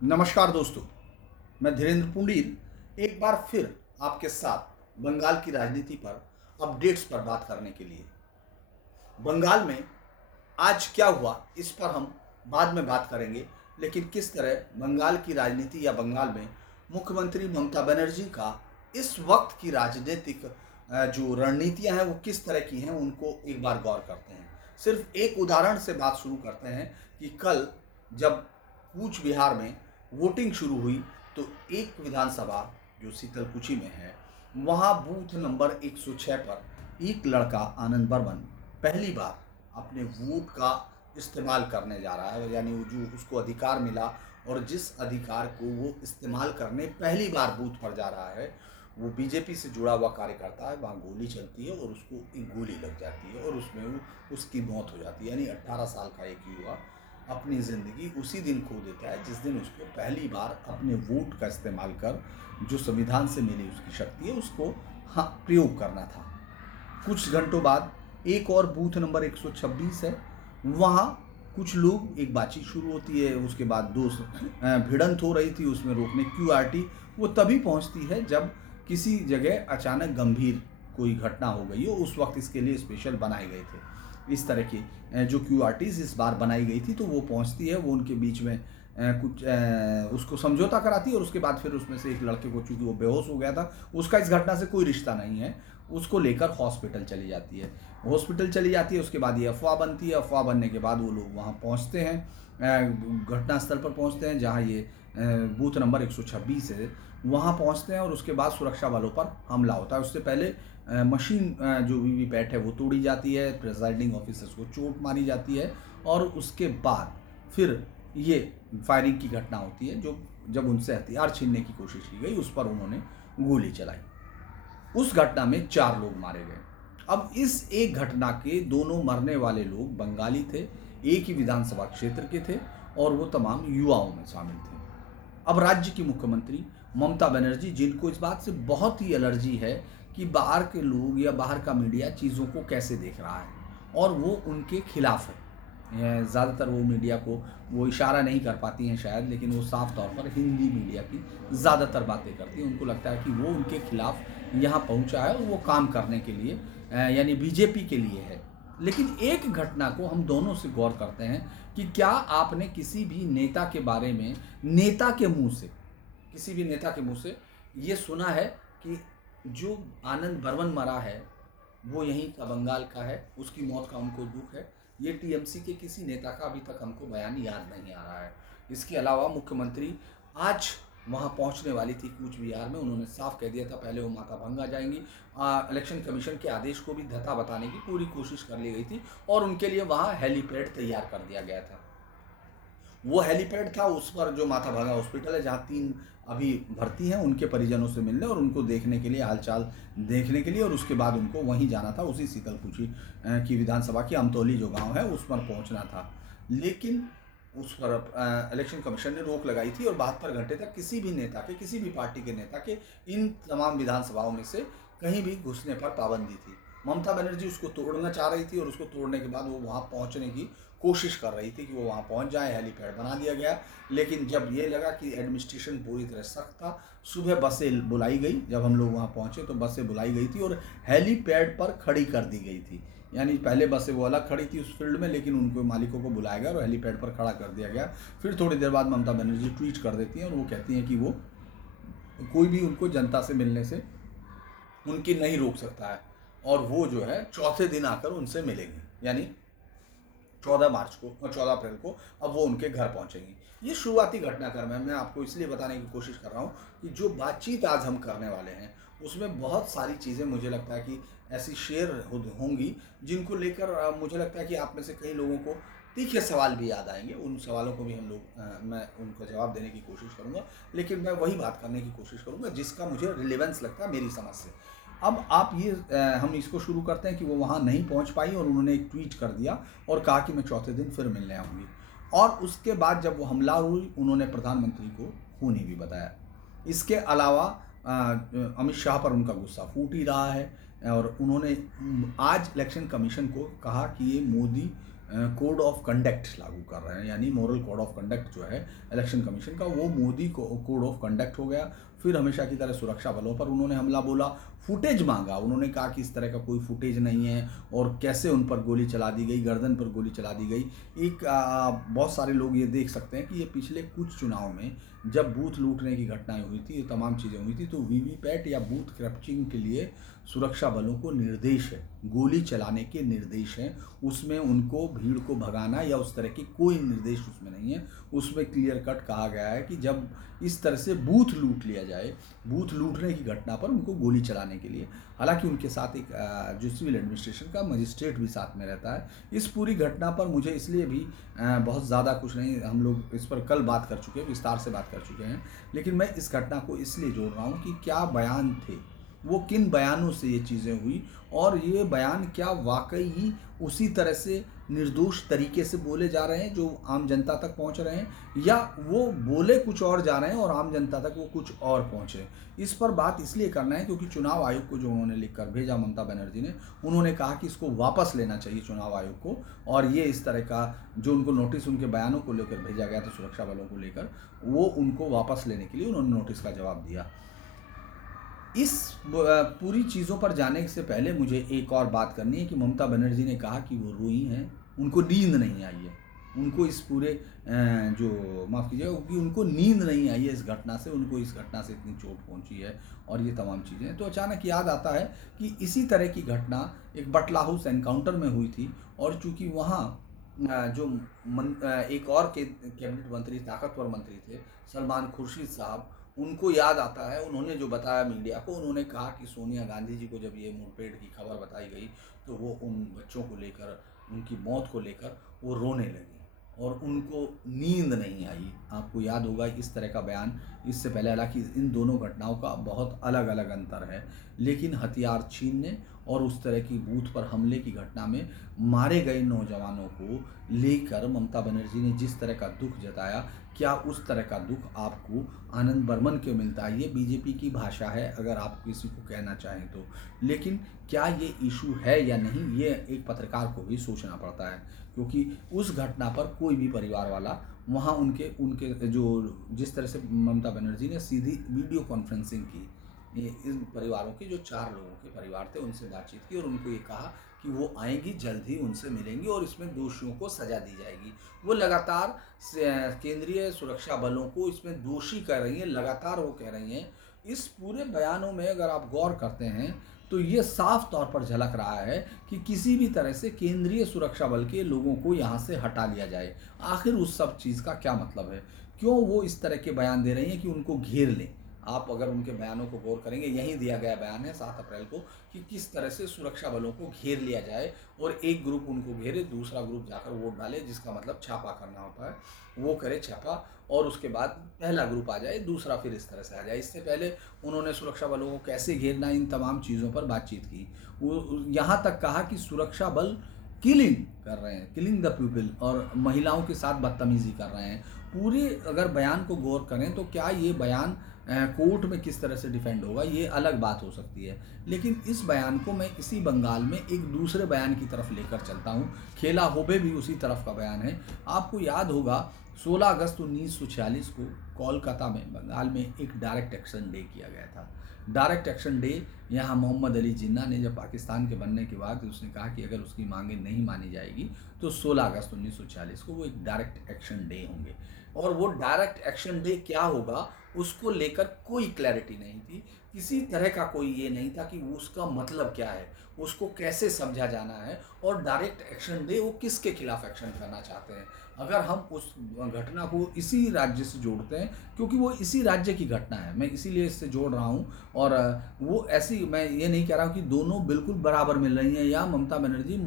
नमस्कार दोस्तों, मैं धीरेन्द्र पुंडीर एक बार फिर आपके साथ बंगाल की राजनीति पर अपडेट्स पर बात करने के लिए। बंगाल में आज क्या हुआ इस पर हम बाद में बात करेंगे, लेकिन किस तरह बंगाल की राजनीति या बंगाल में मुख्यमंत्री ममता बनर्जी का इस वक्त की राजनीतिक जो रणनीतियां हैं वो किस तरह की हैं, उनको एक बार गौर करते हैं। सिर्फ एक उदाहरण से बात शुरू करते हैं कि कल जब कूच बिहार में वोटिंग शुरू हुई तो एक विधानसभा जो शीतलकुची में है, वहाँ बूथ नंबर 106 पर एक लड़का आनंद बर्मन पहली बार अपने वोट का इस्तेमाल करने जा रहा है। यानी वो जो उसको अधिकार मिला और जिस अधिकार को वो इस्तेमाल करने पहली बार बूथ पर जा रहा है, वो बीजेपी से जुड़ा हुआ कार्यकर्ता है। वहाँ गोली चलती है और उसको एक गोली लग जाती है और उसमें वो उसकी मौत हो जाती है। यानी 18 साल का एक युवा अपनी ज़िंदगी उसी दिन खो देता है जिस दिन उसको पहली बार अपने वोट का इस्तेमाल कर जो संविधान से मिली उसकी शक्ति है उसको प्रयोग करना था। कुछ घंटों बाद एक और बूथ नंबर 126 है, वहाँ कुछ लोग, एक बातचीत शुरू होती है, उसके बाद दो भिड़ंत हो रही थी, उसमें रोकने क्यूआरटी वो तभी पहुँचती है जब किसी जगह अचानक गंभीर कोई घटना हो गई हो। उस वक्त इसके लिए स्पेशल बनाए गए थे इस तरह की जो क्यूआरटीज इस बार बनाई गई थी, तो वो पहुंचती है, वो उनके बीच में कुछ उसको समझौता कराती है और उसके बाद फिर उसमें से एक लड़के को, चूंकि वो बेहोश हो गया था, उसका इस घटना से कोई रिश्ता नहीं है, उसको लेकर हॉस्पिटल चली जाती है। हॉस्पिटल चली जाती है, उसके बाद ये अफवाह बनती है। अफवाह बनने के बाद वो लोग वहाँ पहुँचते हैं, घटनास्थल पर पहुँचते हैं जहाँ ये बूथ नंबर 126 है, वहाँ पहुँचते हैं और उसके बाद सुरक्षा बलों पर हमला होता है। उससे पहले मशीन जो वीवीपैट है वो तोड़ी जाती है, प्रिजाइडिंग ऑफिसर्स को चोट मारी जाती है और उसके बाद फिर ये फायरिंग की घटना होती है। जो जब उनसे हथियार छीनने की कोशिश की गई उस पर उन्होंने गोली चलाई। उस घटना में 4 लोग मारे गए। अब इस एक घटना के दोनों मरने वाले लोग बंगाली थे, एक ही विधानसभा क्षेत्र के थे और वो तमाम युवाओं में शामिल थे। अब राज्य की मुख्यमंत्री ममता बनर्जी, जिनको इस बात से बहुत ही एलर्जी है कि बाहर के लोग या बाहर का मीडिया चीज़ों को कैसे देख रहा है, और वो उनके खिलाफ है। ज़्यादातर वो मीडिया को वो इशारा नहीं कर पाती हैं शायद, लेकिन वो साफ तौर पर हिंदी मीडिया की ज़्यादातर बातें करती हैं। उनको लगता है कि वो उनके खिलाफ यहाँ पहुँचा है और वो काम करने के लिए यानी बीजेपी के लिए है। लेकिन एक घटना को हम दोनों से गौर करते हैं कि क्या आपने किसी भी नेता के बारे में, नेता के मुंह से, किसी भी नेता के मुंह से ये सुना है कि जो आनंद बर्मन मरा है वो यहीं का बंगाल का है, उसकी मौत का उनको दुख है? ये टीएमसी के किसी नेता का अभी तक हमको बयान याद नहीं आ रहा है। इसके अलावा मुख्यमंत्री आज वहाँ पहुँचने वाली थी कूच बिहार में, उन्होंने साफ कह दिया था पहले वो माता भंगा जाएंगी। इलेक्शन कमीशन के आदेश को भी धता बताने की पूरी कोशिश कर ली गई थी और उनके लिए वहाँ हेलीपैड तैयार कर दिया गया था। वो हेलीपैड था उस पर जो माथा भागा हॉस्पिटल है, जहाँ 3 अभी भर्ती हैं, उनके परिजनों से मिलने और उनको देखने के लिए, हालचाल देखने के लिए, और उसके बाद उनको वहीं जाना था, उसी शीतलकुची की विधानसभा की अमतौली जो गांव है उस पर पहुंचना था। लेकिन उस पर इलेक्शन कमीशन ने रोक लगाई थी और 72 घंटे तक किसी भी नेता के, किसी भी पार्टी के नेता के इन तमाम विधानसभाओं में से कहीं भी घुसने पर पाबंदी थी। ममता बनर्जी उसको तोड़ना चाह रही थी और उसको तोड़ने के बाद वो वहाँ पहुँचने की कोशिश कर रही थी कि वो वहाँ पहुँच जाए। हेलीपैड बना दिया गया, लेकिन जब ये लगा कि एडमिनिस्ट्रेशन पूरी तरह सख्त था, सुबह बसें बुलाई गई। जब हम लोग वहाँ पहुँचे तो बसें बुलाई गई थी और हेलीपैड पर खड़ी कर दी गई थी। यानी पहले बसें वो अलग खड़ी थी उस फील्ड में, लेकिन उनको मालिकों को बुलाया गया और हेलीपैड पर खड़ा कर दिया गया। फिर थोड़ी देर बाद ममता बनर्जी ट्वीट कर देती हैं और वो कहती हैं कि वो कोई भी उनको जनता से मिलने से उनकी नहीं रोक सकता है और वो जो है चौथे दिन आकर उनसे मिलेंगी। यानी 14 मार्च को और 14 अप्रैल को अब वो उनके घर पहुंचेंगी। ये शुरुआती घटनाक्रम है। मैं आपको इसलिए बताने की कोशिश कर रहा हूँ कि जो बातचीत आज हम करने वाले हैं उसमें बहुत सारी चीज़ें मुझे लगता है कि ऐसी शेयर होंगी जिनको लेकर मुझे लगता है कि आप में से कई लोगों को तीखे सवाल भी याद आएंगे। उन सवालों को भी हम लोग मैं उनका जवाब देने की कोशिश करूँगा, लेकिन मैं वही बात करने की कोशिश करूँगा जिसका मुझे रिलेवेंस लगता है मेरी समझ से। अब आप ये हम इसको शुरू करते हैं कि वो वहाँ नहीं पहुँच पाई और उन्होंने एक ट्वीट कर दिया और कहा कि मैं चौथे दिन फिर मिलने आऊँगी। और उसके बाद जब वो हमला हुई उन्होंने प्रधानमंत्री को खूनी भी बताया। इसके अलावा अमित शाह पर उनका गुस्सा फूट ही रहा है और उन्होंने आज इलेक्शन कमीशन को कहा कि ये मोदी कोड ऑफ कंडक्ट लागू कर रहे हैं, यानी मॉरल कोड ऑफ कंडक्ट जो है इलेक्शन कमीशन का, वो मोदी को कोड ऑफ कंडक्ट हो गया। फिर हमेशा की तरह सुरक्षा बलों पर उन्होंने हमला बोला, फुटेज मांगा। उन्होंने कहा कि इस तरह का कोई फुटेज नहीं है और कैसे उन पर गोली चला दी गई, गर्दन पर गोली चला दी गई। एक बहुत सारे लोग ये देख सकते हैं कि ये पिछले कुछ चुनाव में जब बूथ लूटने की घटनाएं हुई थी, ये तमाम चीज़ें हुई थी, तो वीवीपैट या बूथ क्रैप्चिंग के लिए सुरक्षा बलों को निर्देश है, गोली चलाने के निर्देश हैं। उसमें उनको भीड़ को भगाना या उस तरह की कोई निर्देश उसमें नहीं है। उसमें क्लियर कट कहा गया है कि जब इस तरह से बूथ लूट लिया जाए, बूथ लूटने की घटना पर उनको गोली चलाने के लिए, हालांकि उनके साथ एक जो सिविल एडमिनिस्ट्रेशन का मजिस्ट्रेट भी साथ में रहता है। इस पूरी घटना पर मुझे इसलिए भी बहुत ज़्यादा कुछ नहीं, हम लोग इस पर कल बात कर चुके हैं, विस्तार से बात कर चुके हैं, लेकिन मैं इस घटना को इसलिए जोड़ रहा हूँ कि क्या बयान थे, वो किन बयानों से ये चीज़ें हुई, और ये बयान क्या वाकई ही उसी तरह से निर्दोष तरीके से बोले जा रहे हैं जो आम जनता तक पहुंच रहे हैं, या वो बोले कुछ और जा रहे हैं और आम जनता तक वो कुछ और पहुंचे। इस पर बात इसलिए करना है क्योंकि चुनाव आयोग को जो उन्होंने लिखकर भेजा ममता बनर्जी ने, उन्होंने कहा कि इसको वापस लेना चाहिए चुनाव आयोग को, और ये इस तरह का जो उनको नोटिस उनके बयानों को लेकर भेजा गया था सुरक्षा बलों को लेकर, वो उनको वापस लेने के लिए उन्होंने नोटिस का जवाब दिया। इस पूरी चीज़ों पर जाने से पहले मुझे एक और बात करनी है कि ममता बनर्जी ने कहा कि वो रोई हैं, उनको नींद नहीं आई है, उनको इस पूरे जो माफ़ कीजिएगा, क्योंकि उनको नींद नहीं आई है इस घटना से, उनको इस घटना से इतनी चोट पहुंची है और ये तमाम चीज़ें। तो अचानक याद आता है कि इसी तरह की घटना एक बटला हाउस एनकाउंटर में हुई थी, और चूँकि वहाँ एक और कैबिनेट मंत्री, ताकतवर मंत्री थे, सलमान खुर्शीद साहब, उनको याद आता है, उन्होंने जो बताया मीडिया को, उन्होंने कहा कि सोनिया गांधी जी को जब ये मुठभेड़ की खबर बताई गई तो वो उन बच्चों को लेकर, उनकी मौत को लेकर वो रोने लगी और उनको नींद नहीं आई। आपको याद होगा इस तरह का बयान इससे पहले, हालांकि इन दोनों घटनाओं का बहुत अलग अलग अंतर है, लेकिन हथियार छीनने और उस तरह की बूथ पर हमले की घटना में मारे गए नौजवानों को लेकर ममता बनर्जी ने जिस तरह का दुख जताया, क्या उस तरह का दुख आपको आनंद बर्मन के मिलता है? ये बीजेपी की भाषा है अगर आप किसी को कहना चाहें तो, लेकिन क्या ये इशू है या नहीं, ये एक पत्रकार को भी सोचना पड़ता है, क्योंकि उस घटना पर कोई भी परिवार वाला वहाँ उनके जो जिस तरह से ममता बनर्जी ने सीधी वीडियो कॉन्फ्रेंसिंग की, इन परिवारों के जो 4 लोगों के परिवार थे उनसे बातचीत की और उनको ये कहा कि वो आएंगी, जल्द ही उनसे मिलेंगी और इसमें दोषियों को सजा दी जाएगी। वो लगातार केंद्रीय सुरक्षा बलों को इसमें दोषी कह रही हैं, लगातार वो कह रही हैं। इस पूरे बयानों में अगर आप गौर करते हैं तो ये साफ तौर पर झलक रहा है कि किसी भी तरह से केंद्रीय सुरक्षा बल के लोगों को यहाँ से हटा लिया जाए। आखिर उस सब चीज़ का क्या मतलब है? क्यों वो इस तरह के बयान दे रही हैं कि उनको घेर लें? आप अगर उनके बयानों को गौर करेंगे, यहीं दिया गया बयान है 7 अप्रैल को कि किस तरह से सुरक्षा बलों को घेर लिया जाए और एक ग्रुप उनको घेरे, दूसरा ग्रुप जाकर वोट डाले, जिसका मतलब छापा करना होता है, वो करे छापा, और उसके बाद पहला ग्रुप आ जाए, दूसरा फिर इस तरह से आ जाए। इससे पहले उन्होंने सुरक्षा बलों को कैसे घेरना, इन तमाम चीज़ों पर बातचीत की। वो यहाँ तक कहा कि सुरक्षा बल किलिंग कर रहे हैं, किलिंग द पीपल, और महिलाओं के साथ बदतमीजी कर रहे हैं। पूरे अगर बयान को गौर करें तो क्या ये बयान कोर्ट में किस तरह से डिफेंड होगा, ये अलग बात हो सकती है, लेकिन इस बयान को मैं इसी बंगाल में एक दूसरे बयान की तरफ लेकर चलता हूँ। खेला होबे भी उसी तरफ का बयान है। आपको याद होगा 16 अगस्त 1946 को कोलकाता में, बंगाल में एक डायरेक्ट एक्शन डे किया गया था। डायरेक्ट एक्शन डे यहाँ मोहम्मद अली जिन्ना ने जब पाकिस्तान के बनने के बाद उसने कहा कि अगर उसकी मांगें नहीं मानी जाएगी तो 16 अगस्त 1946 को वो एक डायरेक्ट एक्शन डे होंगे, और वो डायरेक्ट एक्शन डे क्या होगा उसको लेकर कोई क्लैरिटी नहीं थी, किसी तरह का कोई ये नहीं था कि उसका मतलब क्या है, उसको कैसे समझा जाना है, और डायरेक्ट एक्शन डे वो किसके खिलाफ एक्शन करना चाहते हैं। अगर हम उस घटना को इसी राज्य से जोड़ते हैं, क्योंकि वो इसी राज्य की घटना है, मैं इसीलिए इससे जोड़ रहा हूँ, और वो ऐसी, मैं ये नहीं कह रहा हूँ कि दोनों बिल्कुल बराबर मिल रही हैं या ममता बनर्जी,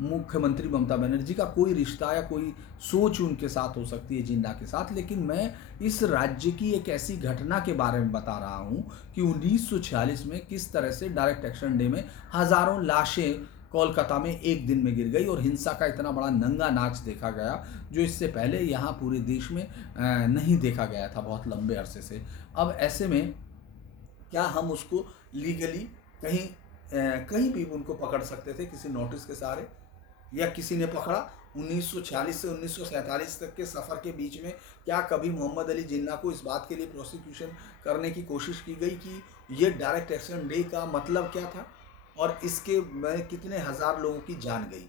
मुख्यमंत्री ममता बनर्जी का कोई रिश्ता या कोई सोच उनके साथ हो सकती है जिन्ना के साथ, लेकिन मैं इस राज्य की एक ऐसी घटना के बारे में बता रहा हूँ कि 1946 में किस तरह से डायरेक्ट एक्शन डे में हज़ारों लाशें कोलकाता में एक दिन में गिर गई और हिंसा का इतना बड़ा नंगा नाच देखा गया जो इससे पहले यहाँ पूरे देश में नहीं देखा गया था बहुत लंबे अरसे से। अब ऐसे में क्या हम उसको लीगली कहीं भी उनको पकड़ सकते थे किसी नोटिस के सहारे, या किसी ने पकड़ा 1946 से 1947 तक के सफ़र के बीच में क्या कभी मोहम्मद अली जिन्ना को इस बात के लिए प्रोसिक्यूशन करने की कोशिश की गई कि ये डायरेक्ट एक्शन डे का मतलब क्या था और इसके में कितने हज़ार लोगों की जान गई।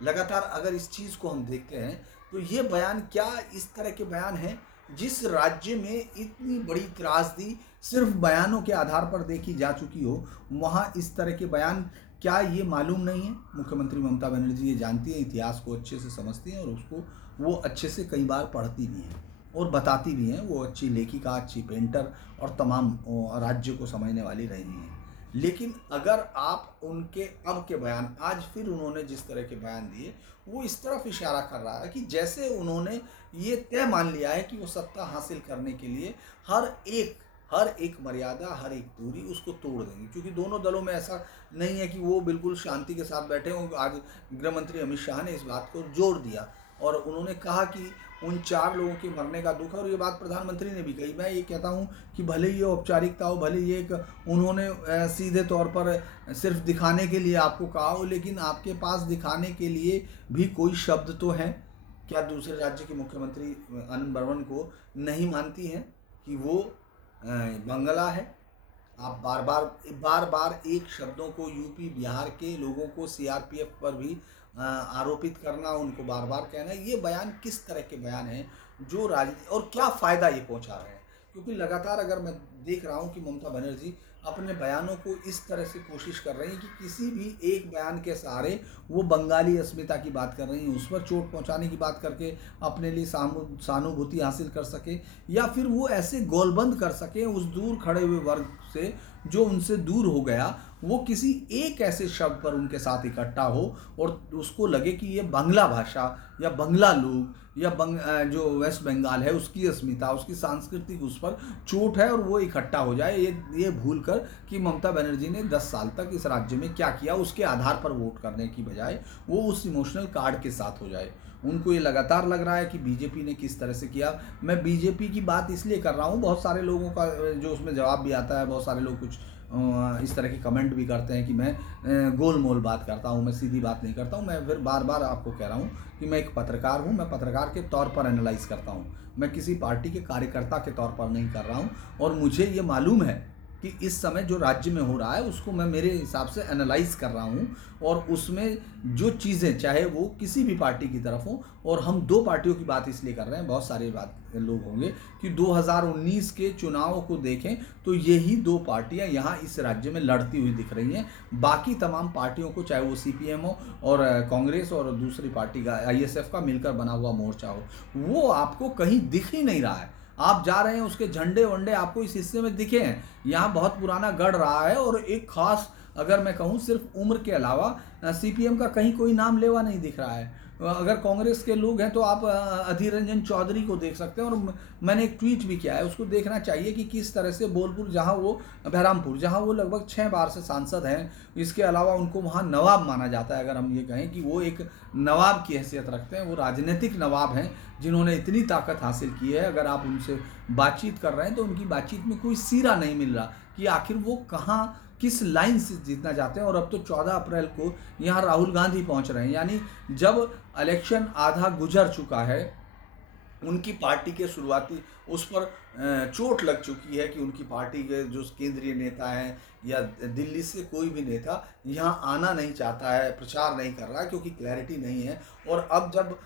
लगातार अगर इस चीज़ को हम देखते हैं तो ये बयान क्या इस तरह के बयान हैं जिस राज्य में इतनी बड़ी त्रासदी सिर्फ बयानों के आधार पर देखी जा चुकी हो, वहाँ इस तरह के बयान क्या ये मालूम नहीं है? मुख्यमंत्री ममता बनर्जी ये जानती हैं, इतिहास को अच्छे से समझती हैं और उसको वो अच्छे से कई बार पढ़ती भी हैं और बताती भी हैं। वो अच्छी लेखिका, अच्छी पेंटर और तमाम राज्य को समझने वाली रही हैं। लेकिन अगर आप उनके अब के बयान, आज फिर उन्होंने जिस तरह के बयान दिए, वो इस तरफ इशारा कर रहा है कि जैसे उन्होंने ये तय मान लिया है कि वो सत्ता हासिल करने के लिए हर एक मर्यादा, हर एक दूरी उसको तोड़ देंगे। क्योंकि दोनों दलों में ऐसा नहीं है कि वो बिल्कुल शांति के साथ बैठे हों। आज गृह मंत्री अमित शाह ने इस बात को जोर दिया और उन्होंने कहा कि उन 4 लोगों के मरने का दुख है, और ये बात प्रधानमंत्री ने भी कही। मैं ये कहता हूँ कि भले ये औपचारिकता हो, भले ये एक उन्होंने सीधे तौर पर सिर्फ दिखाने के लिए आपको कहा हो, लेकिन आपके पास दिखाने के लिए भी कोई शब्द तो हैं। क्या दूसरे राज्य के मुख्यमंत्री आनंद बर्मन को नहीं मानती हैं कि वो बंगला है? आप बार बार एक शब्दों को यूपी बिहार के लोगों को सीआरपीएफ पर भी आरोपित करना, उनको बार बार कहना, ये बयान किस तरह के बयान हैं जो और क्या फ़ायदा ये पहुंचा रहे हैं? क्योंकि लगातार अगर मैं देख रहा हूं कि ममता बनर्जी अपने बयानों को इस तरह से कोशिश कर रही हैं कि किसी भी एक बयान के सहारे वो बंगाली अस्मिता की बात कर रही हैं, उस पर चोट पहुंचाने की बात करके अपने लिए सहानुभूति हासिल कर सके, या फिर वो ऐसे गोलबंद कर सके उस दूर खड़े हुए वर्ग से जो उनसे दूर हो गया, वो किसी एक ऐसे शब्द पर उनके साथ इकट्ठा हो और उसको लगे कि ये बांग्ला भाषा या बांग्ला लोग या जो वेस्ट बंगाल है उसकी अस्मिता, उसकी सांस्कृतिक उस पर चोट है और वो इकट्ठा हो जाए। ये भूल कर कि ममता बनर्जी ने 10 साल तक इस राज्य में क्या किया, उसके आधार पर वोट करने की बजाय वो उस इमोशनल कार्ड के साथ हो जाए। उनको ये लगातार लग रहा है कि बीजेपी ने किस तरह से किया। मैं बीजेपी की बात इसलिए कर रहा हूँ, बहुत सारे लोगों का जो उसमें जवाब भी आता है, बहुत सारे लोग कुछ इस तरह के कमेंट भी करते हैं कि मैं गोल मोल बात करता हूं, मैं सीधी बात नहीं करता हूं। मैं फिर बार बार आपको कह रहा हूं कि मैं एक पत्रकार हूं, मैं पत्रकार के तौर पर एनालाइज करता हूं, मैं किसी पार्टी के कार्यकर्ता के तौर पर नहीं कर रहा हूं। और मुझे ये मालूम है कि इस समय जो राज्य में हो रहा है उसको मैं मेरे हिसाब से एनालाइज कर रहा हूँ, और उसमें जो चीज़ें चाहे वो किसी भी पार्टी की तरफ हो, और हम 2 पार्टियों की बात इसलिए कर रहे हैं, बहुत सारे लोग होंगे कि 2019 के चुनाव को देखें तो यही 2 पार्टियां यहाँ इस राज्य में लड़ती हुई दिख रही हैं। बाकी तमाम पार्टियों को, चाहे वो सीपीएम हो और कांग्रेस और दूसरी पार्टी का आईएसएफ का मिलकर बना हुआ मोर्चा हो, वो आपको कहीं दिख ही नहीं रहा है। आप जा रहे हैं, उसके झंडे वंडे आपको इस हिस्से में दिखे हैं, यहाँ बहुत पुराना गढ़ रहा है, और एक खास अगर मैं कहूँ सिर्फ उम्र के अलावा सीपीएम का कहीं कोई नाम लेवा नहीं दिख रहा है। अगर कांग्रेस के लोग हैं तो आप अधीर रंजन चौधरी को देख सकते हैं, और मैंने एक ट्वीट भी किया है, उसको देखना चाहिए कि किस तरह से बोलपुर, जहां वो बहरामपुर, जहां वो लगभग 6 बार से सांसद हैं, इसके अलावा उनको वहां नवाब माना जाता है। अगर हम ये कहें कि वो एक नवाब की हैसियत रखते हैं, वो राजनीतिक नवाब हैं जिन्होंने इतनी ताकत हासिल की है। अगर आप उनसे बातचीत कर रहे हैं तो उनकी बातचीत में कोई सीरा नहीं मिल रहा कि आखिर वो कहाँ किस लाइन से जीतना चाहते हैं। और अब तो 14 अप्रैल को यहाँ राहुल गांधी पहुँच रहे हैं, यानी जब इलेक्शन आधा गुजर चुका है, उनकी पार्टी के शुरुआती उस पर चोट लग चुकी है कि उनकी पार्टी के जो केंद्रीय नेता हैं या दिल्ली से कोई भी नेता यहाँ आना नहीं चाहता है, प्रचार नहीं कर रहा है, क्योंकि क्लैरिटी नहीं है। और अब जब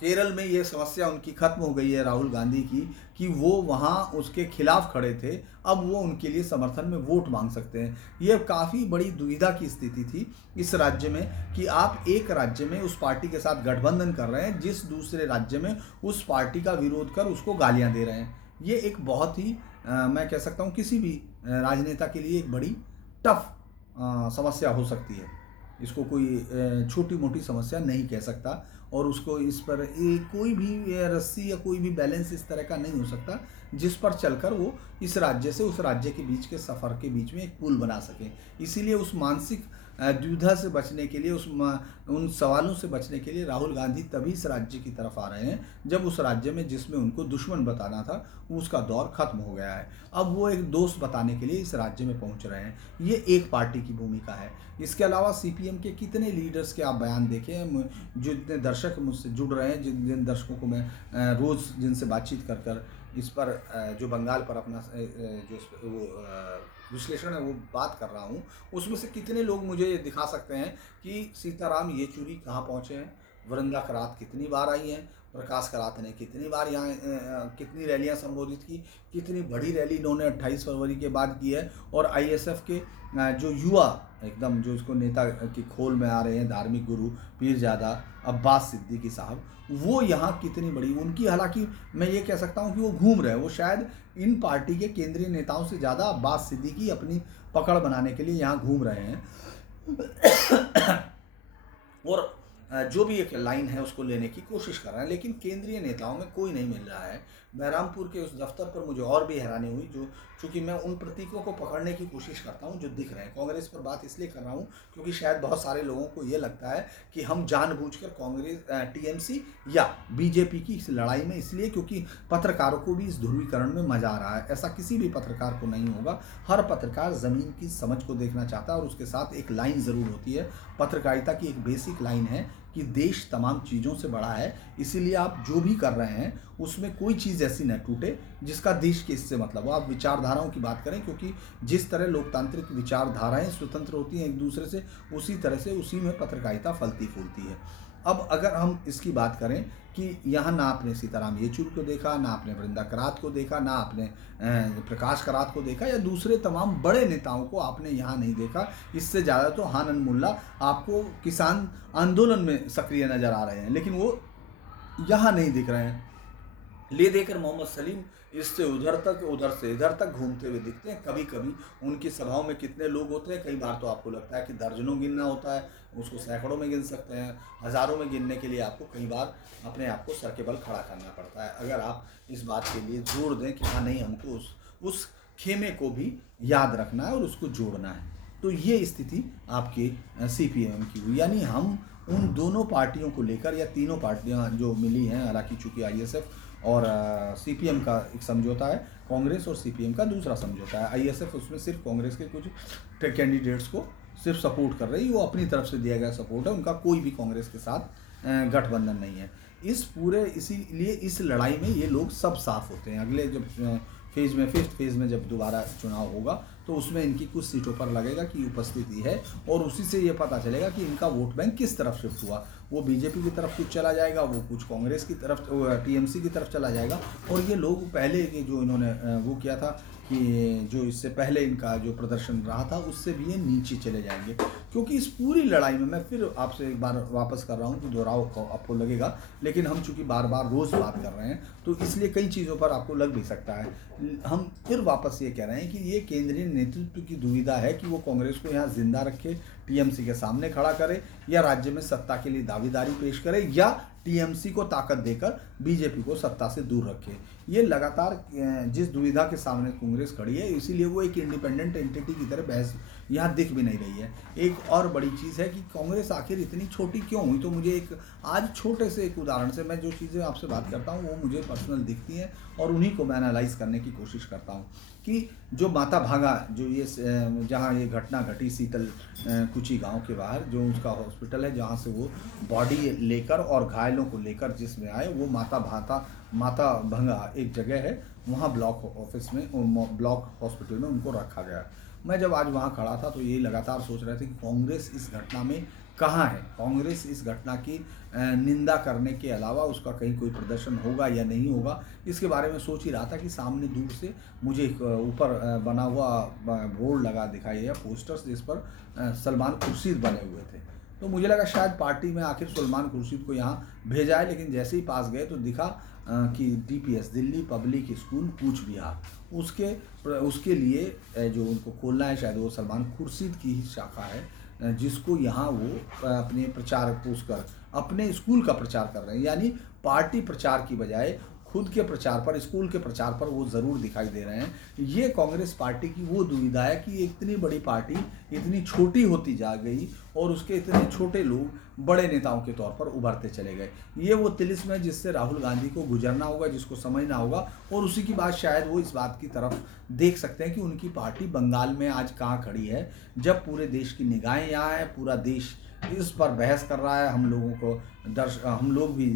केरल में ये समस्या उनकी खत्म हो गई है राहुल गांधी की, कि वो वहाँ उसके खिलाफ खड़े थे, अब वो उनके लिए समर्थन में वोट मांग सकते हैं। ये काफ़ी बड़ी दुविधा की स्थिति थी इस राज्य में कि आप एक राज्य में उस पार्टी के साथ गठबंधन कर रहे हैं, जिस दूसरे राज्य में उस पार्टी का विरोध कर उसको गालियां दे रहे हैं। ये एक बहुत ही मैं कह सकता हूँ किसी भी राजनेता के लिए एक बड़ी टफ समस्या हो सकती है। इसको कोई छोटी मोटी समस्या नहीं कह सकता, और उसको इस पर कोई भी रस्सी या कोई भी बैलेंस इस तरह का नहीं हो सकता जिस पर चलकर वो इस राज्य से उस राज्य के बीच के सफ़र के बीच में एक पुल बना सके। इसीलिए उस मानसिक द्विधा से बचने के लिए, उन सवालों से बचने के लिए राहुल गांधी तभी इस राज्य की तरफ आ रहे हैं जब उस राज्य में जिसमें उनको दुश्मन बताना था उसका दौर खत्म हो गया है। अब वो एक दोस्त बताने के लिए इस राज्य में पहुंच रहे हैं। ये एक पार्टी की भूमिका है। इसके अलावा सीपीएम के कितने लीडर्स के आप बयान देखें, जो इतने दर्शक मुझसे जुड़ रहे हैं, जिन दर्शकों को मैं रोज़ जिनसे बातचीत कर कर इस पर जो बंगाल पर अपना जो वो विश्लेषण है वो बात कर रहा हूँ, उसमें से कितने लोग मुझे दिखा सकते हैं कि सीताराम येचुरी कहाँ पहुँचे हैं, वृंदा करात कितनी बार आई हैं, प्रकाश करात ने कितनी बार यहाँ कितनी रैलियाँ संबोधित की, कितनी बड़ी रैली इन्होंने 28 फरवरी के बाद की है। और आईएसएफ के जो युवा एकदम जो इसको नेता की खोल में आ रहे हैं, धार्मिक गुरु पीरजादा अब्बास सिद्दीकी साहब, वो यहाँ कितनी बड़ी उनकी, हालांकि मैं ये कह सकता हूँ कि वो घूम रहे हैं, वो शायद इन पार्टी के केंद्रीय नेताओं से ज़्यादा अब्बास सिद्दीकी अपनी पकड़ बनाने के लिए यहाँ घूम रहे हैं। और जो भी एक लाइन है उसको लेने की कोशिश कर रहे हैं, लेकिन केंद्रीय नेताओं में कोई नहीं मिल रहा है। बहरामपुर के उस दफ्तर पर मुझे और भी हैरानी हुई, जो चूँकि मैं उन प्रतीकों को पकड़ने की कोशिश करता हूं जो दिख रहे हैं। कांग्रेस पर बात इसलिए कर रहा हूं क्योंकि शायद बहुत सारे लोगों को ये लगता है कि हम जानबूझकर कांग्रेस टीएमसी या बीजेपी की इस लड़ाई में, इसलिए क्योंकि पत्रकारों को भी इस ध्रुवीकरण में मजा आ रहा है। ऐसा किसी भी पत्रकार को नहीं होगा। हर पत्रकार ज़मीन की समझ को देखना चाहता है और उसके साथ एक लाइन ज़रूर होती है। पत्रकारिता की एक बेसिक लाइन है कि देश तमाम चीज़ों से बड़ा है, इसीलिए आप जो भी कर रहे हैं उसमें कोई चीज़ ऐसी न टूटे जिसका देश के इससे मतलब हो। आप विचारधाराओं की बात करें, क्योंकि जिस तरह लोकतांत्रिक विचारधाराएं स्वतंत्र होती हैं एक दूसरे से, उसी तरह से उसी में पत्रकारिता फलती फूलती है। अब अगर हम इसकी बात करें कि यहाँ ना आपने सीताराम येचुरी को देखा, ना आपने वृंदा करात को देखा, ना आपने प्रकाश करात को देखा, या दूसरे तमाम बड़े नेताओं को आपने यहाँ नहीं देखा। इससे ज़्यादा तो हानन मुल्ला आपको किसान आंदोलन में सक्रिय नज़र आ रहे हैं, लेकिन वो यहाँ नहीं दिख रहे हैं। ले देकर मोहम्मद सलीम इससे उधर तक, उधर से इधर तक घूमते हुए दिखते हैं। कभी कभी उनकी सभाओं में कितने लोग होते हैं, कई बार तो आपको लगता है कि दर्जनों गिनना होता है, उसको सैकड़ों में गिन सकते हैं, हज़ारों में गिनने के लिए आपको कई बार अपने आप को सर के बल खड़ा करना पड़ता है, अगर आप इस बात के लिए जोर दें कि हाँ नहीं, हमको उस खेमे को भी याद रखना है और उसको जोड़ना है। तो ये स्थिति आपके सीपीएम की हुई। यानी हम उन दोनों पार्टियों को लेकर, या तीनों पार्टियां जो मिली हैं, हालांकि चूंकि आईएसएफ और सीपीएम का एक समझौता है, कांग्रेस और सीपीएम का दूसरा समझौता है। आईएसएफ उसमें सिर्फ कांग्रेस के कुछ कैंडिडेट्स को सिर्फ सपोर्ट कर रही है, वो अपनी तरफ से दिया गया सपोर्ट है, उनका कोई भी कांग्रेस के साथ गठबंधन नहीं है। इसीलिए इस लड़ाई में ये लोग सब साफ होते हैं। अगले जब फेज में, फिफ्थ फेज में जब दोबारा चुनाव होगा तो उसमें इनकी कुछ सीटों पर लगेगा कि उपस्थिति है, और उसी से ये पता चलेगा कि इनका वोट बैंक किस तरफ शिफ्ट हुआ। वो बीजेपी की तरफ कुछ चला जाएगा, वो कुछ कांग्रेस की तरफ, टीएमसी की तरफ चला जाएगा। और ये लोग पहले के जो इन्होंने वो किया था कि जो इससे पहले इनका जो प्रदर्शन रहा था उससे भी ये नीचे चले जाएंगे। क्योंकि इस पूरी लड़ाई में, मैं फिर आपसे एक बार वापस कर रहा हूँ कि दोहराव आपको लगेगा, लेकिन हम चूंकि बार बार रोज़ बात कर रहे हैं तो इसलिए कई चीज़ों पर आपको लग भी सकता है। हम फिर वापस ये कह रहे हैं कि ये केंद्रीय नेतृत्व की दुविधा है कि वो कांग्रेस को यहाँ जिंदा रखे, टीएमसी के सामने खड़ा करे, या राज्य में सत्ता के लिए दावेदारी पेश करे, या टीएमसी को ताकत देकर बीजेपी को सत्ता से दूर रखे। ये लगातार जिस दुविधा के सामने कांग्रेस खड़ी है, इसीलिए वो एक इंडिपेंडेंट एंटिटी की तरह बहस यहाँ दिख भी नहीं रही है। एक और बड़ी चीज़ है कि कांग्रेस आखिर इतनी छोटी क्यों हुई। तो मुझे एक आज छोटे से एक उदाहरण से, मैं जो चीज़ें आपसे बात करता हूँ वो मुझे पर्सनल दिखती हैं और उन्हीं को मैं एनालाइज करने की कोशिश करता हूँ कि जो माता भागा, जो ये जहाँ ये घटना घटी शीतल कुची गांव के बाहर, जो उसका हॉस्पिटल है जहाँ से वो बॉडी लेकर और घायलों को लेकर जिसमें आए, वो माता भंगा एक जगह है, वहाँ ब्लॉक ऑफिस में, ब्लॉक हॉस्पिटल में उनको रखा गया। मैं जब आज वहाँ खड़ा था तो ये लगातार सोच रहे थे कि कांग्रेस इस घटना में कहाँ है। कांग्रेस इस घटना की निंदा करने के अलावा उसका कहीं कोई प्रदर्शन होगा या नहीं होगा, इसके बारे में सोच ही रहा था कि सामने दूर से मुझे एक ऊपर बना हुआ बोर्ड लगा दिखाई दिया, पोस्टर्स, जिस पर सलमान खुर्शीद बने हुए थे। तो मुझे लगा शायद पार्टी में आखिर सलमान खुर्शीद को यहाँ भेजा है, लेकिन जैसे ही पास गए तो दिखा कि DPS, Delhi public school Cooch Behar, उसके लिए जो उनको खोलना है, शायद वो सलमान खुर्शीद की ही शाखा है, जिसको यहाँ वो अपने प्रचार पोस्ट कर अपने स्कूल का प्रचार कर रहे हैं। यानी पार्टी प्रचार की बजाय खुद के प्रचार पर, स्कूल के प्रचार पर वो ज़रूर दिखाई दे रहे हैं। ये कांग्रेस पार्टी की वो दुविधा है कि इतनी बड़ी पार्टी इतनी छोटी होती जा गई और उसके इतने छोटे लोग बड़े नेताओं के तौर पर उभरते चले गए। ये वो तिलिस्म है जिससे राहुल गांधी को गुजरना होगा, जिसको समझना होगा, और उसी की बात शायद वो इस बात की तरफ देख सकते हैं कि उनकी पार्टी बंगाल में आज कहाँ खड़ी है, जब पूरे देश की निगाहें यहाँ हैं, पूरा देश इस पर बहस कर रहा है। हम लोगों को हम लोग भी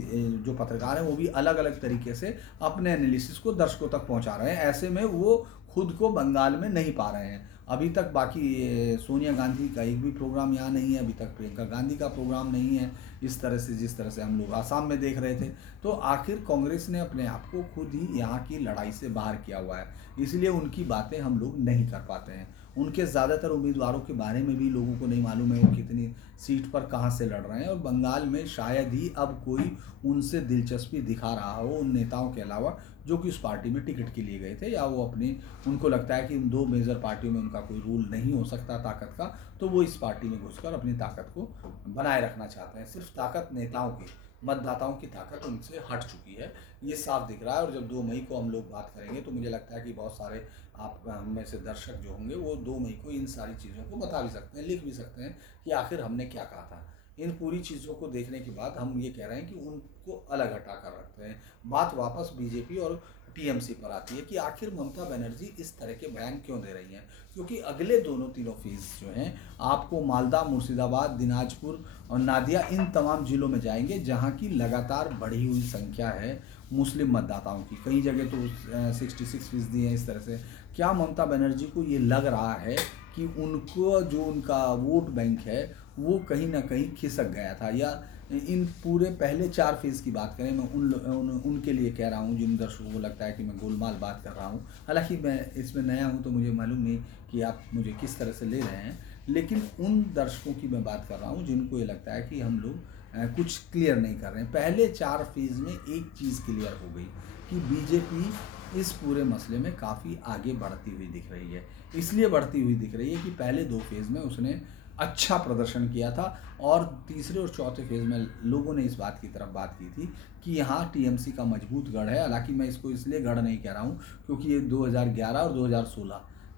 जो पत्रकार हैं वो भी अलग अलग तरीके से अपने एनालिसिस को दर्शकों तक पहुंचा रहे हैं। ऐसे में वो खुद को बंगाल में नहीं पा रहे हैं। अभी तक बाकी सोनिया गांधी का एक भी प्रोग्राम यहाँ नहीं है, अभी तक प्रियंका गांधी का प्रोग्राम नहीं है, इस तरह से जिस तरह से हम लोग आसाम में देख रहे थे। तो आखिर कांग्रेस ने अपने आप को खुद ही यहाँ की लड़ाई से बाहर किया हुआ है, इसलिए उनकी बातें हम लोग नहीं कर पाते हैं। उनके ज़्यादातर उम्मीदवारों के बारे में भी लोगों को नहीं मालूम है वो कितनी सीट पर कहाँ से लड़ रहे हैं, और बंगाल में शायद ही अब कोई उनसे दिलचस्पी दिखा रहा हो उन नेताओं के अलावा जो कि उस पार्टी में टिकट के लिए गए थे, या वो अपनी उनको लगता है कि इन दो मेजर पार्टियों में उनका कोई रूल नहीं हो सकता ताकत का, तो वो इस पार्टी में घुसकर अपनी ताकत को बनाए रखना चाहते हैं। सिर्फ ताकत नेताओं की, मतदाताओं की ताकत उनसे हट चुकी है, ये साफ दिख रहा है। और जब 2 मई को हम लोग बात करेंगे तो मुझे लगता है कि बहुत सारे आप हम में से दर्शक जो होंगे वो 2 मई को इन सारी चीज़ों को बता भी सकते हैं, लिख भी सकते हैं कि आखिर हमने क्या कहा था। इन पूरी चीज़ों को देखने के बाद हम ये कह रहे हैं कि उनको अलग हटा कर रखते हैं। बात वापस बीजेपी और टीएमसी पर आती है कि आखिर ममता बनर्जी इस तरह के बयान क्यों दे रही हैं, क्योंकि अगले तीनों फेज जो हैं आपको मालदा, मुर्शिदाबाद, दिनाजपुर और नादिया, इन तमाम जिलों में जाएंगे जहां की लगातार बढ़ी हुई संख्या है मुस्लिम मतदाताओं की। कई जगह तो 66% है। इस तरह से क्या ममता बनर्जी को ये लग रहा है कि उनको जो उनका वोट बैंक है वो कहीं ना कहीं खिसक गया था, या इन पूरे पहले 4 फेज़ की बात करें, मैं उनके लिए कह रहा हूँ जिन दर्शकों को लगता है कि मैं गोलमाल बात कर रहा हूँ। हालांकि मैं इसमें नया हूँ तो मुझे मालूम नहीं कि आप मुझे किस तरह से ले रहे हैं, लेकिन उन दर्शकों की मैं बात कर रहा हूँ जिनको ये लगता है कि हम लोग कुछ क्लियर नहीं कर रहे हैं। पहले 4 फेज़ में एक चीज़ क्लियर हो गई कि बीजेपी इस पूरे मसले में काफ़ी आगे बढ़ती हुई दिख रही है। इसलिए बढ़ती हुई दिख रही है कि पहले 2 फेज़ में उसने अच्छा प्रदर्शन किया था, और तीसरे और चौथे फेज़ में लोगों ने इस बात की तरफ बात की थी कि यहाँ टीएमसी का मजबूत गढ़ है। हालांकि मैं इसको इसलिए गढ़ नहीं कह रहा हूँ क्योंकि ये 2011 और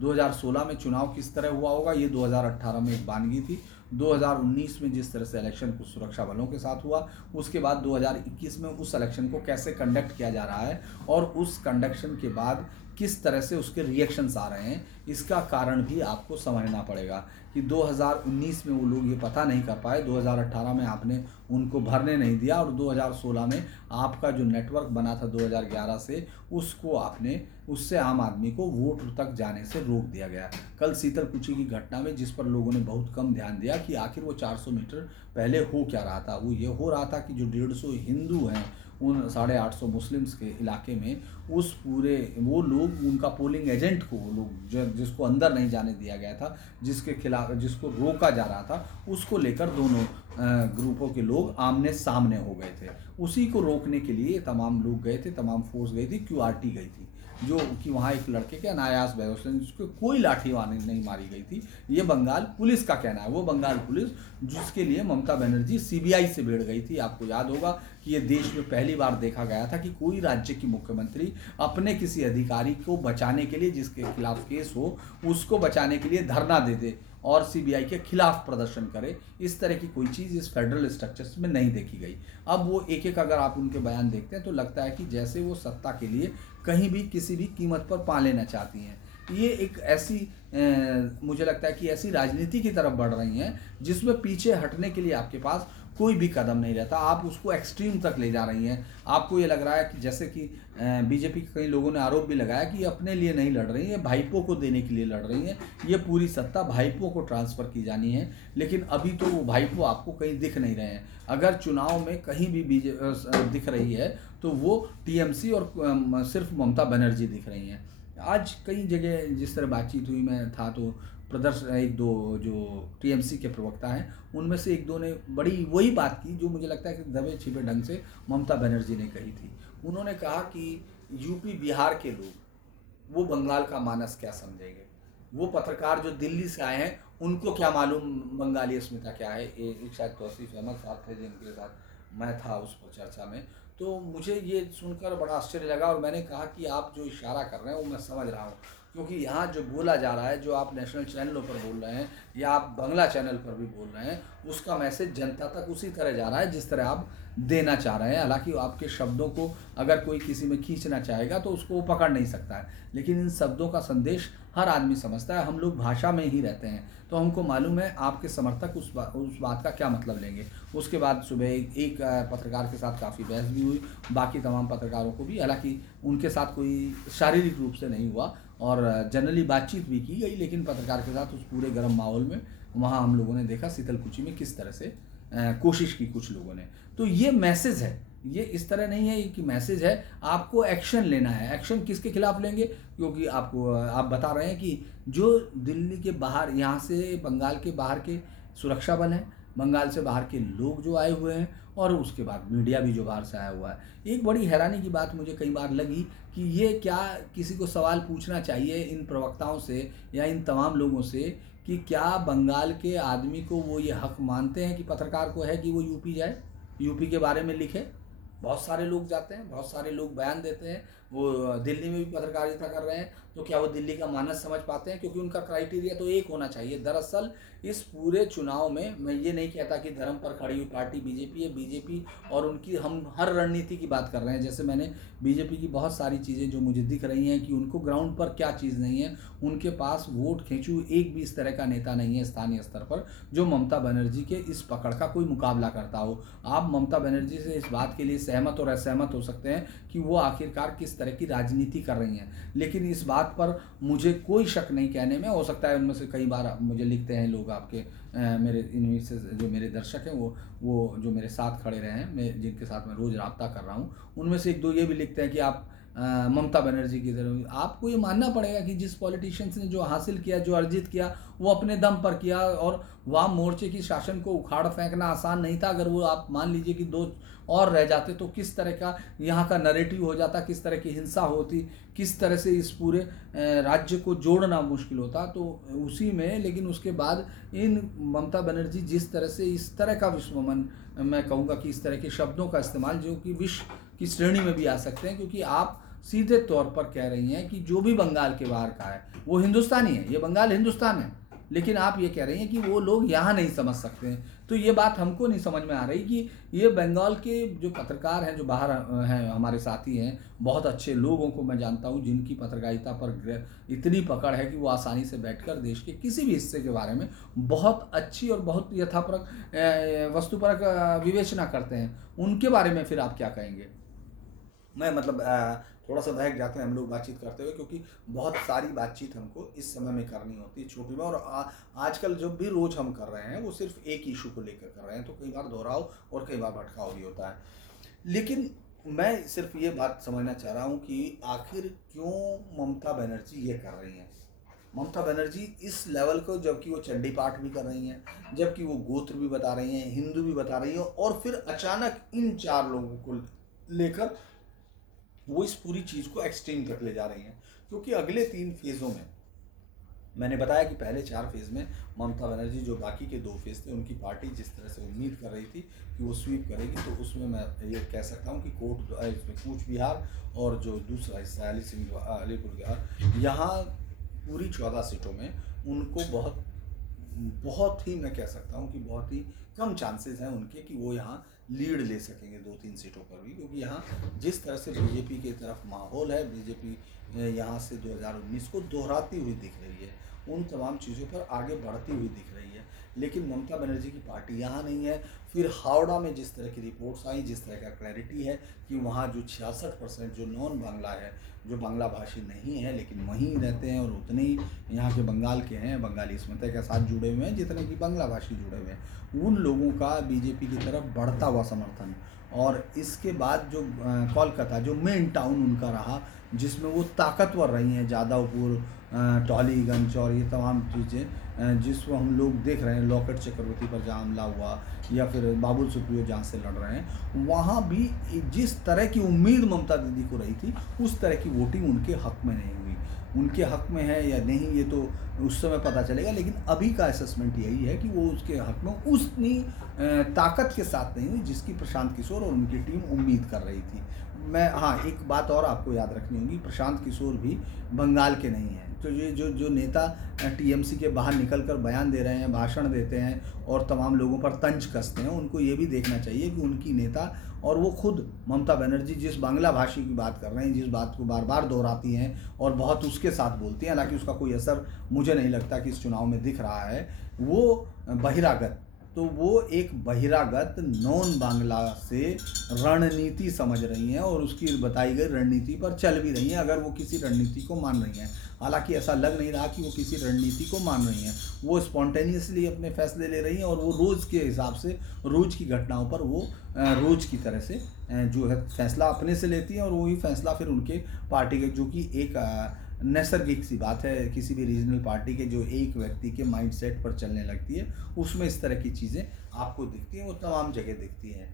2016 में चुनाव किस तरह हुआ होगा ये 2018 में एक बानगी थी। 2019 में जिस तरह से इलेक्शन कुछ सुरक्षा बलों के साथ हुआ, उसके बाद 2021 में उस इलेक्शन को कैसे कंडक्ट किया जा रहा है और उस कंडक्शन के बाद किस तरह से उसके रिएक्शंस आ रहे हैं, इसका कारण भी आपको समझना पड़ेगा कि 2019 में वो लोग ये पता नहीं कर पाए, 2018 में आपने उनको भरने नहीं दिया, और 2016 में आपका जो नेटवर्क बना था 2011 से, उसको आपने उससे आम आदमी को वोट तक जाने से रोक दिया गया। कल शीतलकुची की घटना में जिस पर लोगों ने बहुत कम ध्यान दिया कि आखिर वो 400 मीटर पहले हो क्या रहा था, वो ये हो रहा था कि जो 150 हिंदू हैं उन 850 मुस्लिम्स के इलाके में, उस पूरे वो लोग उनका पोलिंग एजेंट को, वो लोग जिसको अंदर नहीं जाने दिया गया था, जिसके खिलाफ जिसको रोका जा रहा था, उसको लेकर दोनों ग्रुपों के लोग आमने सामने हो गए थे। उसी को रोकने के लिए तमाम लोग गए थे, तमाम फोर्स गई थी, क्यूआरटी गई थी, जो कि वहाँ एक लड़के के अनायास बेहोश जिसको कोई लाठी नहीं मारी गई थी। ये बंगाल पुलिस का कहना है, वो बंगाल पुलिस जिसके लिए ममता बनर्जी सीबीआई से भिड़ गई थी। आपको याद होगा कि ये देश में पहली बार देखा गया था कि कोई राज्य की मुख्यमंत्री अपने किसी अधिकारी को बचाने के लिए, जिसके खिलाफ केस हो, उसको बचाने के लिए धरना दे दे और सीबीआई के खिलाफ प्रदर्शन करे। इस तरह की कोई चीज़ इस फेडरल स्ट्रक्चर्स में नहीं देखी गई। अब वो एक एक अगर आप उनके बयान देखते हैं तो लगता है कि जैसे वो सत्ता के लिए कहीं भी किसी भी कीमत पर पा लेना चाहती हैं। ये एक ऐसी मुझे लगता है कि ऐसी राजनीति की तरफ बढ़ रही हैं जिसमें पीछे हटने के लिए आपके पास कोई भी कदम नहीं रहता, आप उसको एक्सट्रीम तक ले जा रही हैं। आपको ये लग रहा है कि जैसे कि बीजेपी के कई लोगों ने आरोप भी लगाया कि ये अपने लिए नहीं लड़ रही है, भाईपों को देने के लिए लड़ रही हैं, ये पूरी सत्ता भाईपों को ट्रांसफ़र की जानी है। लेकिन अभी तो वो भाईपों आपको कहीं दिख नहीं रहे हैं। अगर चुनाव में कहीं भी दिख रही है तो वो टीएमसी और सिर्फ ममता बनर्जी दिख रही हैं। आज कई जगह जिस तरह बातचीत हुई, मैं था तो प्रदर्शन, एक दो जो टीएमसी के प्रवक्ता हैं उनमें से एक दो ने बड़ी वही बात की जो मुझे लगता है कि दबे छिपे ढंग से ममता बनर्जी ने कही थी। उन्होंने कहा कि यूपी बिहार के लोग वो बंगाल का मानस क्या समझेंगे, वो पत्रकार जो दिल्ली से आए हैं उनको क्या मालूम बंगाली अस्मिता क्या है। एक शायद तौसीफ अहमद साहब थे जिनके साथ मैं था उस पर चर्चा में, तो मुझे ये सुनकर बड़ा आश्चर्य लगा और मैंने कहा कि आप जो इशारा कर रहे हैं वो मैं समझ रहा हूँ, क्योंकि यहाँ जो बोला जा रहा है, जो आप नेशनल चैनलों पर बोल रहे हैं या आप बांग्ला चैनल पर भी बोल रहे हैं, उसका मैसेज जनता तक उसी तरह जा रहा है जिस तरह आप देना चाह रहे हैं। हालांकि आपके शब्दों को अगर कोई किसी में खींचना चाहेगा तो उसको वो पकड़ नहीं सकता है, लेकिन इन शब्दों का संदेश हर आदमी समझता है। हम लोग भाषा में ही रहते हैं तो हमको मालूम है आपके समर्थक उस बात का क्या मतलब लेंगे। उसके बाद सुबह एक पत्रकार के साथ काफ़ी बहस भी हुई, बाकी तमाम पत्रकारों को भी, हालांकि उनके साथ कोई शारीरिक रूप से नहीं हुआ और जनरली बातचीत भी की गई, लेकिन पत्रकार के साथ उस पूरे गर्म माहौल में वहाँ हम लोगों ने देखा शीतलकुची में किस तरह से कोशिश की कुछ लोगों ने। तो ये मैसेज है, ये इस तरह नहीं है कि मैसेज है, आपको एक्शन लेना है। एक्शन किसके खिलाफ लेंगे? क्योंकि आप बता रहे हैं कि जो दिल्ली के बाहर, यहाँ से बंगाल के बाहर के सुरक्षा बल हैं, बंगाल से बाहर के लोग जो आए हुए हैं और उसके बाद मीडिया भी जो बाहर से आया हुआ है। एक बड़ी हैरानी की बात मुझे कई बार लगी कि ये क्या किसी को सवाल पूछना चाहिए इन प्रवक्ताओं से या इन तमाम लोगों से कि क्या बंगाल के आदमी को वो ये हक मानते हैं कि पत्रकार को है कि वो यूपी जाए, यूपी के बारे में लिखे। बहुत सारे लोग जाते हैं, बहुत सारे लोग बयान देते हैं, वो दिल्ली में भी पत्रकारिता कर रहे हैं, तो क्या वो दिल्ली का मानस समझ पाते हैं? क्योंकि उनका क्राइटेरिया तो एक होना चाहिए। दरअसल इस पूरे चुनाव में मैं ये नहीं कहता कि धर्म पर खड़ी हुई पार्टी बीजेपी है। बीजेपी और उनकी, हम हर रणनीति की बात कर रहे हैं। जैसे मैंने बीजेपी की बहुत सारी चीज़ें जो मुझे दिख रही हैं कि उनको ग्राउंड पर क्या चीज़ नहीं है, उनके पास वोट खींचू एक भी इस तरह का नेता नहीं है स्थानीय स्तर पर जो ममता बनर्जी के इस पकड़ का कोई मुकाबला करता हो। आप ममता बनर्जी से इस बात के लिए सहमत और असहमत हो सकते हैं कि वो आखिरकार किस तरह की राजनीति कर रही हैं, लेकिन इस बात पर मुझे कोई शक नहीं कहने में। हो सकता है उनमें से कई बार मुझे लिखते हैं लोग आपके मेरे इनमें से जो मेरे दर्शक हैं वो जो मेरे साथ खड़े रहे हैं, मैं जिनके साथ मैं रोज़ रब्ता कर रहा हूँ, उनमें से एक दो ये भी लिखते हैं कि आप ममता बनर्जी की तरह। आपको ये मानना पड़ेगा कि जिस पॉलिटिशियंस ने जो हासिल किया, जो अर्जित किया, वो अपने दम पर किया और वाम मोर्चे की शासन को उखाड़ फेंकना आसान नहीं था। अगर वो आप मान लीजिए कि दो और रह जाते तो किस तरह का यहाँ का नैरेटिव हो जाता, किस तरह की हिंसा होती, किस तरह से इस पूरे राज्य को जोड़ना मुश्किल होता। तो उसी में, लेकिन उसके बाद इन ममता बनर्जी जिस तरह से इस तरह का विश्वमन, मैं कहूँगा कि इस तरह के शब्दों का इस्तेमाल जो कि विश्व की श्रेणी में भी आ सकते हैं, क्योंकि आप सीधे तौर पर कह रही हैं कि जो भी बंगाल के बाहर का है वो हिंदुस्तानी है, ये बंगाल हिंदुस्तान है, लेकिन आप ये कह रही हैं कि वो लोग यहाँ नहीं समझ सकते हैं। तो ये बात हमको नहीं समझ में आ रही कि ये बंगाल के जो पत्रकार हैं, जो बाहर हैं, हमारे साथी हैं, बहुत अच्छे लोगों को मैं जानता हूँ जिनकी पत्रकारिता पर इतनी पकड़ है कि वो आसानी से बैठकर देश के किसी भी हिस्से के बारे में बहुत अच्छी और बहुत यथापरक वस्तुपरक विवेचना करते हैं। उनके बारे में फिर आप क्या कहेंगे? मैं मतलब थोड़ा सा बहक जाते हैं हम लोग बातचीत करते हुए, क्योंकि बहुत सारी बातचीत हमको इस समय में करनी होती है छोटी में, और आजकल जो भी रोज हम कर रहे हैं वो सिर्फ एक इशू को लेकर कर रहे हैं, तो कई बार दोहराव और कई बार भटकाव भी होता है। लेकिन मैं सिर्फ ये बात समझना चाह रहा हूँ कि आखिर क्यों ममता बनर्जी ये कर रही हैं। ममता बनर्जी इस लेवल को, जबकि वो चंडी पाठ भी कर रही हैं, जबकि वो गोत्र भी बता रही हैं, हिंदू भी बता रही हैं, और फिर अचानक इन चार लोगों को लेकर वो इस पूरी चीज़ को एक्सट्रीम तक ले जा रही हैं। क्योंकि अगले 3 फेज़ों में, मैंने बताया कि पहले 4 फेज़ में ममता बनर्जी, जो बाकी के 2 फेज़ थे, उनकी पार्टी जिस तरह से उम्मीद कर रही थी कि वो स्वीप करेगी, तो उसमें मैं ये कह सकता हूँ कि कूच बिहार और जो दूसरा हिस्सा अलीपुर, यहाँ पूरी 14 सीटों में उनको बहुत ही, मैं कह सकता हूँ कि बहुत ही कम चांसेस हैं उनके कि वो यहाँ लीड ले सकेंगे 2-3 सीटों पर भी, क्योंकि यहाँ जिस तरह से बीजेपी की तरफ माहौल है, बीजेपी यहाँ से 2019 को दोहराती हुई दिख रही है, उन तमाम चीज़ों पर आगे बढ़ती हुई दिख रही है। लेकिन ममता बनर्जी की पार्टी यहाँ नहीं है। फिर हावड़ा में जिस तरह की रिपोर्ट्स आई, जिस तरह का क्लैरिटी है कि वहाँ जो 66% जो नॉन बांग्ला है, जो बांग्ला भाषी नहीं है लेकिन वहीं रहते हैं, और उतने ही यहाँ के बंगाल के हैं, बंगाली स्मृति के साथ जुड़े हुए हैं जितने कि बांग्ला भाषी जुड़े हुए हैं, उन लोगों का बीजेपी की तरफ बढ़ता हुआ समर्थन। और इसके बाद जो कोलकाता, जो मेन टाउन उनका रहा, जिसमें वो ताकतवर रही हैं, जादवपुर, टॉलीगंज और ये तमाम चीज़ें जिसको हम लोग देख रहे हैं, लॉकेट चक्रवर्ती पर जहाँ हमला हुआ, या फिर बाबुल सुप्रियो जहाँ से लड़ रहे हैं, वहाँ भी जिस तरह की उम्मीद ममता दीदी को रही थी उस तरह की वोटिंग उनके हक में नहीं हुई। उनके हक में है या नहीं, ये तो उस समय पता चलेगा। लेकिन अभी का असेसमेंट यही है कि वो उसके हक में उतनी ताकत के साथ नहीं हुई जिसकी प्रशांत किशोर और उनकी टीम उम्मीद कर रही थी। मैं हाँ, एक बात और आपको याद रखनी होगी, प्रशांत किशोर भी बंगाल के नहीं हैं। तो ये जो जो नेता टीएमसी के बाहर निकल कर बयान दे रहे हैं, भाषण देते हैं और तमाम लोगों पर तंज कसते हैं, उनको ये भी देखना चाहिए कि उनकी नेता और वो खुद ममता बनर्जी जिस बांग्ला भाषी की बात कर रहे हैं, जिस बात को बार बार दोहराती हैं और बहुत उसके साथ बोलती हैं, हालांकि उसका कोई असर मुझे नहीं लगता कि इस चुनाव में दिख रहा है, वो बहिरागत, तो वो एक बहिरागत नॉन बांग्ला से रणनीति समझ रही हैं और उसकी बताई गई रणनीति पर चल भी रही हैं, अगर वो किसी रणनीति को मान रही हैं। हालांकि ऐसा लग नहीं रहा कि वो किसी रणनीति को मान रही हैं, वो स्पॉन्टेनियसली अपने फैसले ले रही हैं और वो रोज़ के हिसाब से, रोज़ की घटनाओं पर वो रोज़ की तरह से जो है फैसला अपने से लेती हैं और वही फैसला फिर उनके पार्टी के, जो कि एक नैसर्गिक सी बात है किसी भी रीजनल पार्टी के जो एक व्यक्ति के माइंडसेट पर चलने लगती है, उसमें इस तरह की चीज़ें आपको दिखती हैं, वो तमाम जगह दिखती हैं।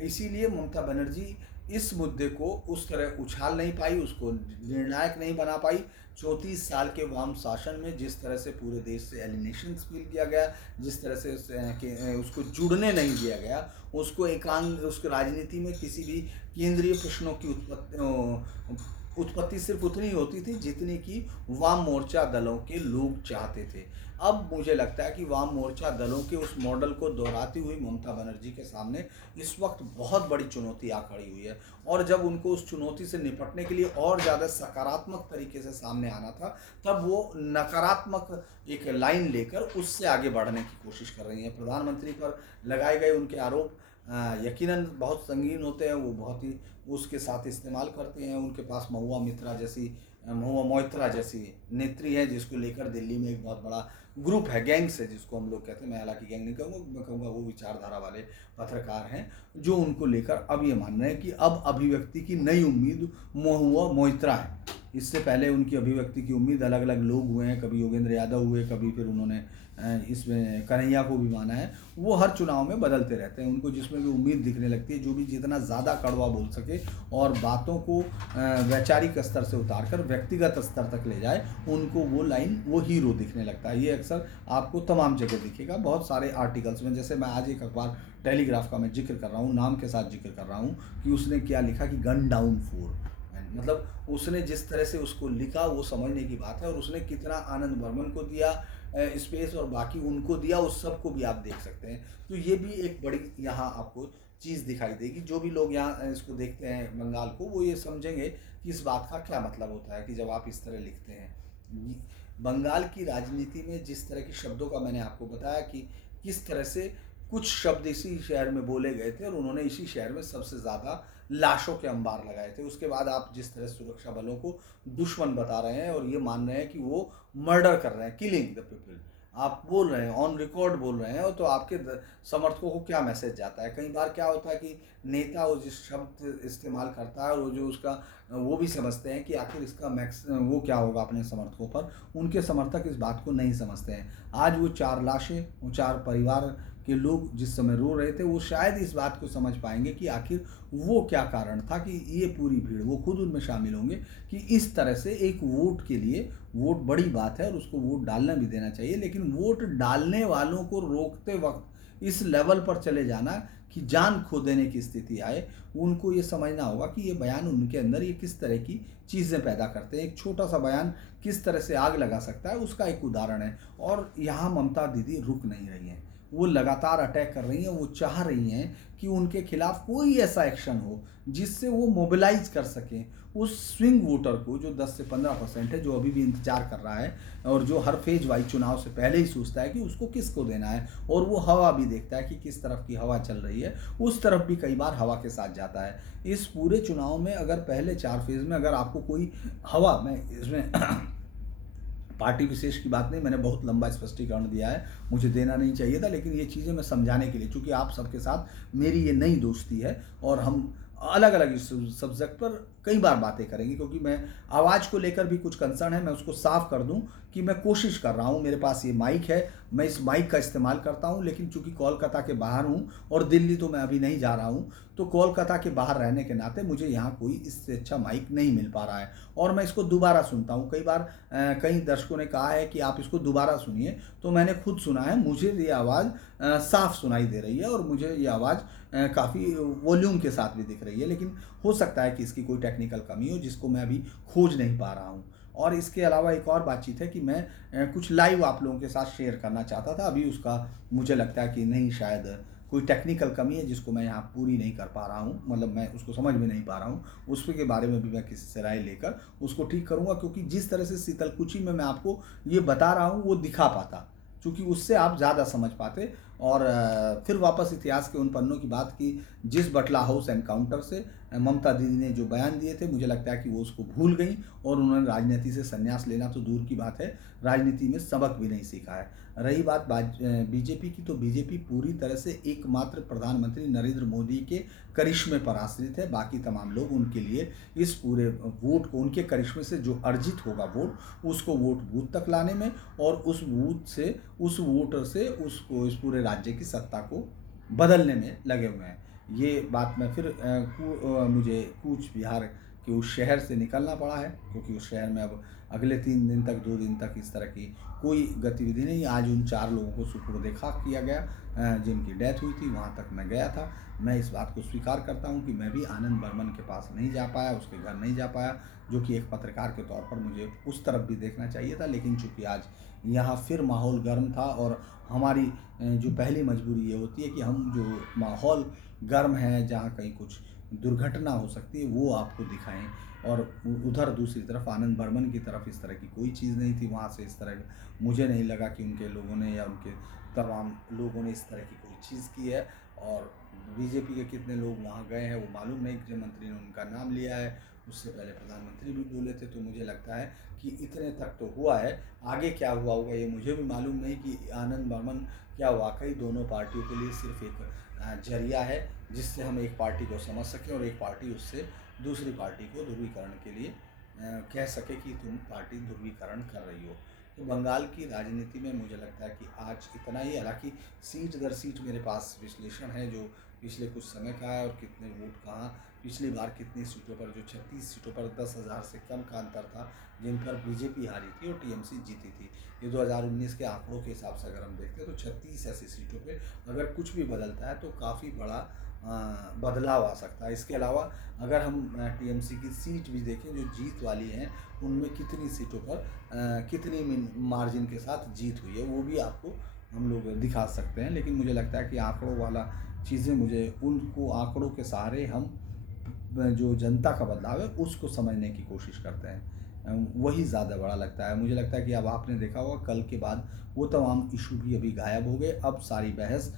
इसीलिए ममता बनर्जी इस मुद्दे को उस तरह उछाल नहीं पाई, उसको निर्णायक नहीं बना पाई। 34 साल के वाम शासन में जिस तरह से पूरे देश से एलिनेशन फील किया गया, जिस तरह से उसको जुड़ने नहीं दिया गया, उसको एकांग, उसको राजनीति में किसी भी केंद्रीय प्रश्नों की उत्पत्ति सिर्फ उतनी होती थी जितनी कि वाम मोर्चा दलों के लोग चाहते थे। अब मुझे लगता है कि वाम मोर्चा दलों के उस मॉडल को दोहराती हुई ममता बनर्जी के सामने इस वक्त बहुत बड़ी चुनौती आ खड़ी हुई है, और जब उनको उस चुनौती से निपटने के लिए और ज़्यादा सकारात्मक तरीके से सामने आना था, तब वो नकारात्मक एक लाइन लेकर उससे आगे बढ़ने की कोशिश कर रही हैं। प्रधानमंत्री पर लगाए गए उनके आरोप यकीनन बहुत संगीन होते हैं, वो बहुत ही उसके साथ इस्तेमाल करते हैं। उनके पास महुआ मोइत्रा जैसी नेत्री है, जिसको लेकर दिल्ली में एक बहुत बड़ा ग्रुप है, गैंग्स है जिसको हम लोग कहते हैं, मैं हालांकि गैंग नहीं कहूँगा, मैं कहूँगा वो विचारधारा वाले पत्रकार हैं जो उनको लेकर अब ये मान रहे हैं कि अब अभिव्यक्ति की नई उम्मीद महुआ मोइत्रा है। इससे पहले उनकी अभिव्यक्ति की उम्मीद अलग अलग लोग हुए हैं, कभी योगेंद्र यादव हुए, कभी फिर उन्होंने इसमें कन्हैया को भी माना है। वो हर चुनाव में बदलते रहते हैं, उनको जिसमें भी उम्मीद दिखने लगती है, जो भी जितना ज़्यादा कड़वा बोल सके और बातों को वैचारिक स्तर से उतार कर व्यक्तिगत स्तर तक ले जाए, उनको वो लाइन, वो हीरो दिखने लगता है। ये अक्सर आपको तमाम जगह दिखेगा, बहुत सारे आर्टिकल्स में। जैसे मैं आज एक अखबार टेलीग्राफ का मैं जिक्र कर रहा हूँ, नाम के साथ जिक्र कर रहा हूँ कि उसने क्या लिखा कि गन डाउन 4, मतलब उसने जिस तरह से उसको लिखा वो समझने की बात है, और उसने कितना आनंद बर्मन को दिया स्पेस और बाकी उनको दिया, उस सब को भी आप देख सकते हैं। तो ये भी एक बड़ी यहाँ आपको चीज़ दिखाई देगी। जो भी लोग यहाँ इसको देखते हैं बंगाल को, वो ये समझेंगे कि इस बात का क्या मतलब होता है कि जब आप इस तरह लिखते हैं। बंगाल की राजनीति में जिस तरह के शब्दों का मैंने आपको बताया कि किस तरह से कुछ शब्द इसी शहर में बोले गए थे और उन्होंने इसी शहर में सबसे ज़्यादा लाशों के अंबार लगाए थे। उसके बाद आप जिस तरह सुरक्षा बलों को दुश्मन बता रहे हैं और ये मान रहे हैं कि वो मर्डर कर रहे हैं, किलिंग द पीपल, आप बोल रहे हैं, ऑन रिकॉर्ड बोल रहे हैं, तो आपके समर्थकों को क्या मैसेज जाता है। कई बार क्या होता है कि नेता वो जिस शब्द इस्तेमाल करता है और वो जो उसका, वो भी समझते हैं कि आखिर इसका वो क्या होगा अपने समर्थकों पर। उनके समर्थक इस बात को नहीं समझते हैं। आज वो 4 लाशें, वो 4 परिवार के लोग जिस समय रो रहे थे, वो शायद इस बात को समझ पाएंगे कि आखिर वो क्या कारण था कि ये पूरी भीड़, वो खुद उनमें शामिल होंगे कि इस तरह से एक वोट के लिए, वोट बड़ी बात है और उसको वोट डालना भी देना चाहिए, लेकिन वोट डालने वालों को रोकते वक्त इस लेवल पर चले जाना कि जान खो देने की स्थिति आए, उनको ये समझना होगा कि ये बयान उनके अंदर ये किस तरह की चीज़ें पैदा करते हैं। एक छोटा सा बयान किस तरह से आग लगा सकता है, उसका एक उदाहरण है। और यहाँ ममता दीदी रुक नहीं रही हैं, वो लगातार अटैक कर रही हैं। वो चाह रही हैं कि उनके खिलाफ कोई ऐसा एक्शन हो जिससे वो मोबिलाइज कर सकें उस स्विंग वोटर को, जो 10 से 15% है, जो अभी भी इंतजार कर रहा है और जो हर फेज वाइज चुनाव से पहले ही सोचता है कि उसको किसको देना है, और वो हवा भी देखता है कि किस तरफ की हवा चल रही है, उस तरफ भी कई बार हवा के साथ जाता है। इस पूरे चुनाव में अगर पहले 4 फेज में अगर आपको कोई हवा, मैं इसमें पार्टी विशेष की बात नहीं, मैंने बहुत लंबा स्पष्टीकरण दिया है, मुझे देना नहीं चाहिए था, लेकिन ये चीज़ें मैं समझाने के लिए, चूँकि आप सबके साथ मेरी ये नई दोस्ती है और हम अलग अलग सब्जेक्ट पर कई बार बातें करेंगे, क्योंकि मैं आवाज़ को लेकर भी कुछ कंसर्न है, मैं उसको साफ कर दूं कि मैं कोशिश कर रहा हूं, मेरे पास ये माइक है, मैं इस माइक का इस्तेमाल करता हूँ, लेकिन चूंकि कोलकाता के बाहर हूँ और दिल्ली तो मैं अभी नहीं जा रहा हूँ, तो कोलकाता के बाहर रहने के नाते मुझे यहाँ कोई इससे अच्छा माइक नहीं मिल पा रहा है और मैं इसको दोबारा सुनता हूँ। कई बार कई दर्शकों ने कहा है कि आप इसको दोबारा सुनिए, तो मैंने खुद सुना है, मुझे ये आवाज़ साफ सुनाई दे रही है और मुझे ये आवाज़ काफ़ी वॉल्यूम के साथ भी दिख रही है, लेकिन हो सकता है कि इसकी कोई टेक्निकल कमी हो जिसको मैं अभी खोज नहीं पा रहा हूँ। और इसके अलावा एक और बातचीत है कि मैं कुछ लाइव आप लोगों के साथ शेयर करना चाहता था, अभी उसका मुझे लगता है कि नहीं, शायद कोई टेक्निकल कमी है जिसको मैं यहाँ पूरी नहीं कर पा रहा हूँ, मतलब मैं उसको समझ में नहीं पा रहा हूँ। उसके बारे में भी मैं किसी से राय लेकर उसको ठीक करूँगा, क्योंकि जिस तरह से शीतलकुची में मैं आपको ये बता रहा हूँ वो दिखा पाता, क्योंकि उससे आप ज़्यादा समझ पाते। और फिर वापस इतिहास के उन पन्नों की बात की जिस बटला हाउस एनकाउंटर से ममता दीदी ने जो बयान दिए थे, मुझे लगता है कि वो उसको भूल गई और उन्होंने राजनीति से संन्यास लेना तो दूर की बात है, राजनीति में सबक भी नहीं सीखा है। रही बात बीजेपी की, तो बीजेपी पूरी तरह से एकमात्र प्रधानमंत्री नरेंद्र मोदी के करिश्मे पर आश्रित है। बाकी तमाम लोग उनके लिए इस पूरे वोट को, उनके करिश्मे से जो अर्जित होगा वोट, उसको वोट बूथ तक लाने में और उस बूथ से, उस वोटर से उसको, इस पूरे राज्य की सत्ता को बदलने में लगे हुए हैं। ये बात मैं फिर मुझे कूच बिहार के उस शहर से निकलना पड़ा है, क्योंकि उस शहर में अब अगले 3 दिन तक, 2 दिन तक इस तरह की कोई गतिविधि नहीं। आज उन 4 लोगों को सुपुर्द खाक किया गया जिनकी डेथ हुई थी, वहाँ तक मैं गया था। मैं इस बात को स्वीकार करता हूँ कि मैं भी आनंद बर्मन के पास नहीं जा पाया, उसके घर नहीं जा पाया, जो कि एक पत्रकार के तौर पर मुझे उस तरफ भी देखना चाहिए था। लेकिन चूँकि आज यहाँ फिर माहौल गर्म था और हमारी जो पहली मजबूरी ये होती है कि हम जो माहौल गर्म है, जहाँ कहीं कुछ दुर्घटना हो सकती है, वो आपको दिखाएं। और उधर दूसरी तरफ आनंद बर्मन की तरफ इस तरह की कोई चीज़ नहीं थी। वहाँ से इस तरह मुझे नहीं लगा कि उनके लोगों ने या उनके तमाम लोगों ने इस तरह की कोई चीज़ की है। और बीजेपी के कितने लोग वहाँ गए हैं वो मालूम नहीं, गृहमंत्री ने उनका नाम लिया है, उससे पहले प्रधानमंत्री भी बोले थे। तो मुझे लगता है कि इतने तक तो हुआ है, आगे क्या हुआ होगा ये मुझे भी मालूम नहीं कि आनंद बर्मन क्या वाकई दोनों पार्टियों के लिए सिर्फ एक जरिया है जिससे हम एक पार्टी को समझ सकें और एक पार्टी उससे दूसरी पार्टी को ध्रुवीकरण के लिए कह सके कि तुम पार्टी ध्रुवीकरण कर रही हो। तो बंगाल की राजनीति में मुझे लगता है कि आज इतना ही, हालांकि सीट दर सीट मेरे पास विश्लेषण है जो पिछले कुछ समय का है और कितने वोट कहाँ, पिछली बार कितनी सीटों पर, जो 36 सीटों पर 10,000 से कम का अंतर था जिन पर बीजेपी हारी थी और टीएमसी जीती थी। ये 2019 के आंकड़ों के हिसाब से अगर हम देखते हैं तो 36 ऐसी सीटों पे अगर कुछ भी बदलता है तो काफ़ी बड़ा बदलाव आ सकता है। इसके अलावा अगर हम टीएमसी की सीट भी देखें जो जीत वाली हैं, उनमें कितनी सीटों पर कितनी मार्जिन के साथ जीत हुई है वो भी आपको हम लोग दिखा सकते हैं। लेकिन मुझे लगता है कि आंकड़ों वाला चीज़ें, मुझे उनको आंकड़ों के सहारे हम जो जनता का बदलाव है उसको समझने की कोशिश करते हैं, वही ज़्यादा बड़ा लगता है। मुझे लगता है कि अब आपने देखा होगा कल के बाद वो तमाम इशू भी अभी गायब हो गए। अब सारी बहस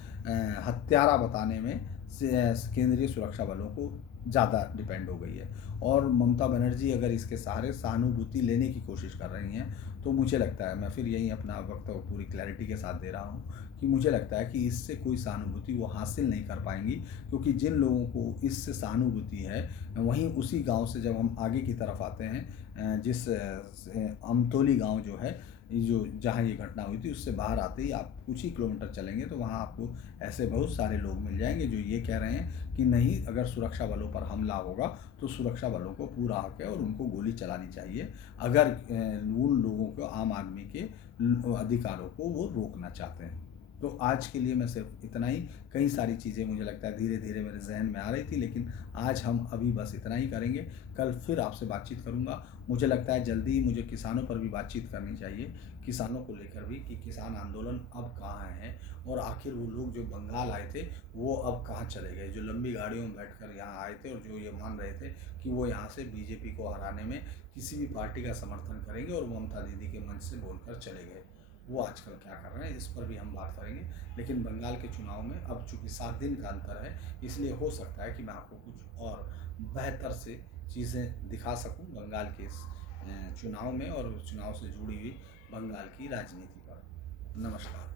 हत्यारा बताने में केंद्रीय सुरक्षा बलों को ज़्यादा डिपेंड हो गई है। और ममता बनर्जी अगर इसके सहारे सहानुभूति लेने की कोशिश कर रही हैं, तो मुझे लगता है, मैं फिर यही अपना वक्तव्य पूरी क्लैरिटी के साथ दे रहा हूँ कि मुझे लगता है कि इससे कोई सहानुभूति वो हासिल नहीं कर पाएंगी, क्योंकि जिन लोगों को इससे सहानुभूति है, वहीं उसी गांव से जब हम आगे की तरफ आते हैं, जिस अमतोली गांव जो है, जो जहाँ ये घटना हुई थी, उससे बाहर आते ही आप कुछ ही किलोमीटर चलेंगे तो वहाँ आपको ऐसे बहुत सारे लोग मिल जाएंगे जो ये कह रहे हैं कि नहीं, अगर सुरक्षा बलों पर हमला होगा तो सुरक्षा बलों को पूरा हक है और उनको गोली चलानी चाहिए, अगर उन लोगों को, आम आदमी के अधिकारों को वो रोकना चाहते हैं। तो आज के लिए मैं सिर्फ इतना ही, कई सारी चीज़ें मुझे लगता है धीरे धीरे मेरे जहन में आ रही थी, लेकिन आज हम अभी बस इतना ही करेंगे। कल फिर आपसे बातचीत करूंगा। मुझे लगता है जल्दी ही मुझे किसानों पर भी बातचीत करनी चाहिए, किसानों को लेकर भी, कि किसान आंदोलन अब कहाँ है और आखिर वो लोग जो बंगाल आए थे वो अब कहाँ चले गए, जो लंबी गाड़ियों में बैठकर यहाँ आए थे और जो ये मान रहे थे कि वो यहाँ से बीजेपी को हराने में किसी भी पार्टी का समर्थन करेंगे और ममता दीदी के मंच से बोलकर चले गए, वो आजकल क्या कर रहे हैं, इस पर भी हम बात करेंगे। लेकिन बंगाल के चुनाव में अब चूँकि 7 दिन का अंतर है, इसलिए हो सकता है कि मैं आपको कुछ और बेहतर से चीज़ें दिखा सकूं बंगाल के इस चुनाव में और चुनाव से जुड़ी हुई बंगाल की राजनीति पर। नमस्कार।